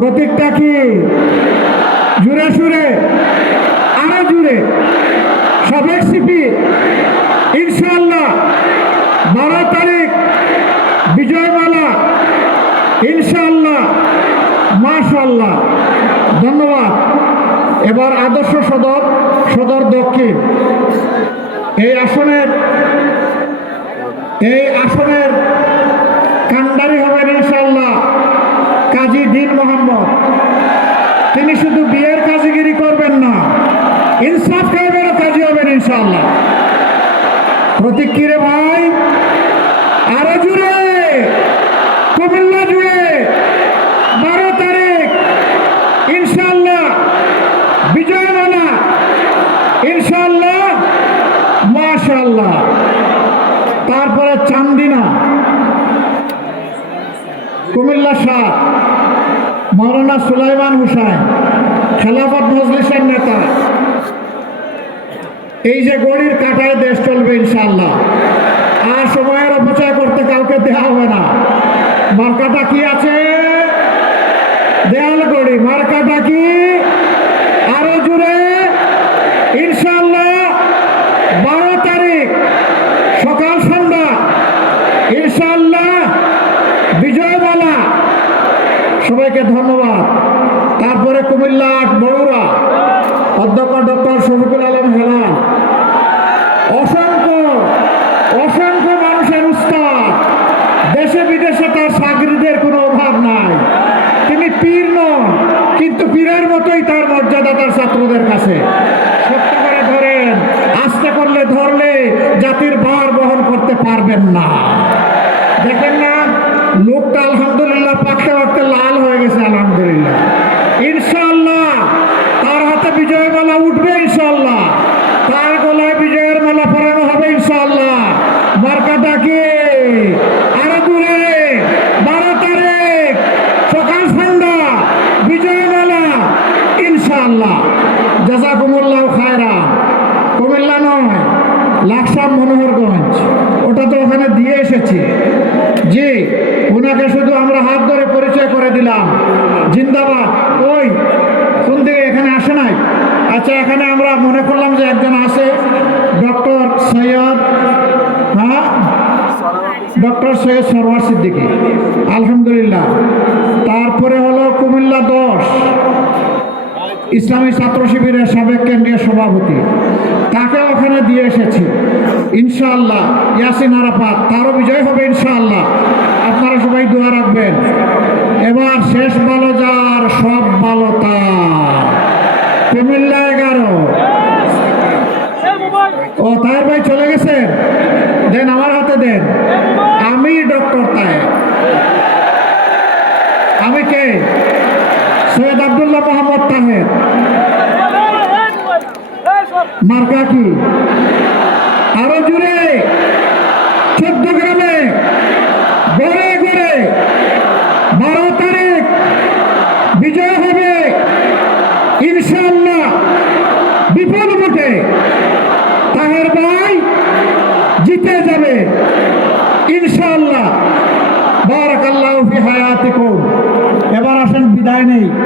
প্রতীকটা কি? জুড়ে সুরে, আরো জুড়ে, সাবেক সিপি ইনশাআল্লাহ 12 তারিখ বিজয়মালা ইনশাআল্লাহ। মাশাআল্লাহ, ধন্যবাদ। এবার আদর্শ সদর দক্ষিণ এই আসনের কান্ডারি হবেন ইনশাআল্লাহ কাজী দিন মোহাম্মদ। তিনি শুধু বিয়ের কাজীগিরি করবেন না, ইনসাফ কায়েমেরও কাজী হবেন ইনশাআল্লাহ। প্রতীক কি রে ভাই? আরো জুড়ে, কুমিল্লা জুড়ে 12 তারিখ ইনশাআল্লাহ বিজয়মালা ইনশাআল্লাহ। মাশাআল্লাহ। তারপরে চান্দিনা কুমিল্লা শাহ মাওলানা সুলাইমান হুসাইন খেলাফত মজলিসের নেতা। এই যে গড়ির কাটায় দেশ চলবে ইনশাআল্লাহ। আর সময়ের অপচয় করতে কাউকে দেওয়া হবে না। মার্কাটা কি আছে? দেয়াল গড়ি। মার্কাটা কি? আরো জুড়ে ইনশাআল্লাহ 12 তারিখ সকাল সন্ধ্যা ইনশাআল্লাহ বিজয়মালা। সবাইকে ধন্যবাদ। তারপরে কুমিল্লা 8 বড়ুরা অধ্যক্ষ ডক্টর শফিকুল আলম হেলাল। অসংখ্য মানুষের উস্তাদ, দেশে বিদেশে তার সাগরিদের কোনো অভাব নাই। তিনি পীর নন, কিন্তু পীরের মতোই তার মর্যাদা তার ছাত্রদের কাছে। সত্য করে ধরেন, আস্তে করলে ধরলে জাতির ভার বহন করতে পারবেন না। দেখেন না লোকটা আলহামদুলিল্লাহ পাকতে পাকতে লাল হয়ে গেছে। আলহামদুলিল্লাহ ইনশাআল্লাহ তার হাতে বিজয়মালা উঠবে ইনশাআল্লাহ। তার গলায় বিজয়ের মালা পরানো হবে ইনশাআল্লাহ। মার্কাটা কি? আরো দূরে 12 তারিখ সকাল সন্ধ্যা বিজয়মালা ইনশাআল্লাহ। জাযাকুমুল্লাহু খায়রা। কুমিল্লা নয়, লাকসাম মনোহরগঞ্জ, ওটা তো ওখানে দিয়ে এসেছি। জি, ওনাকে শুধু আমরা হাত ধরে পরিচয় করে দিলাম। জিন্দাবাদ। ওই কোন দিকে? এখানে আসে নাই? আচ্ছা, এখানে আমরা মনে করলাম যে একজন আছে, ডক্টর সৈয়দ ডক্টর সৈয়দ সরওয়ার সিদ্দিকী। আলহামদুলিল্লাহ। তারপরে হলো কুমিল্লা 10 ইসলামী ছাত্র শিবিরের সাবেক কেন্দ্রীয় সভাপতি, তাকে ওখানে দিয়ে এসেছি ইনশাআল্লাহ। ইয়াসিন আরাফাত, তারও বিজয় হবে ইনশাআল্লাহ। আপনারা সবাই দোয়া রাখবেন। এবার শেষ ভালো যার সব ভালো তার, কুমিল্লা 11। ও তাহের ভাই চলে গেছেন? দেন, আমার হাতে দেন। আমি ডক্টর তাহের। আমি কে? সৈয়দ আব্দুল্লাহ মোহাম্মদ তাহের। মার্কা কি?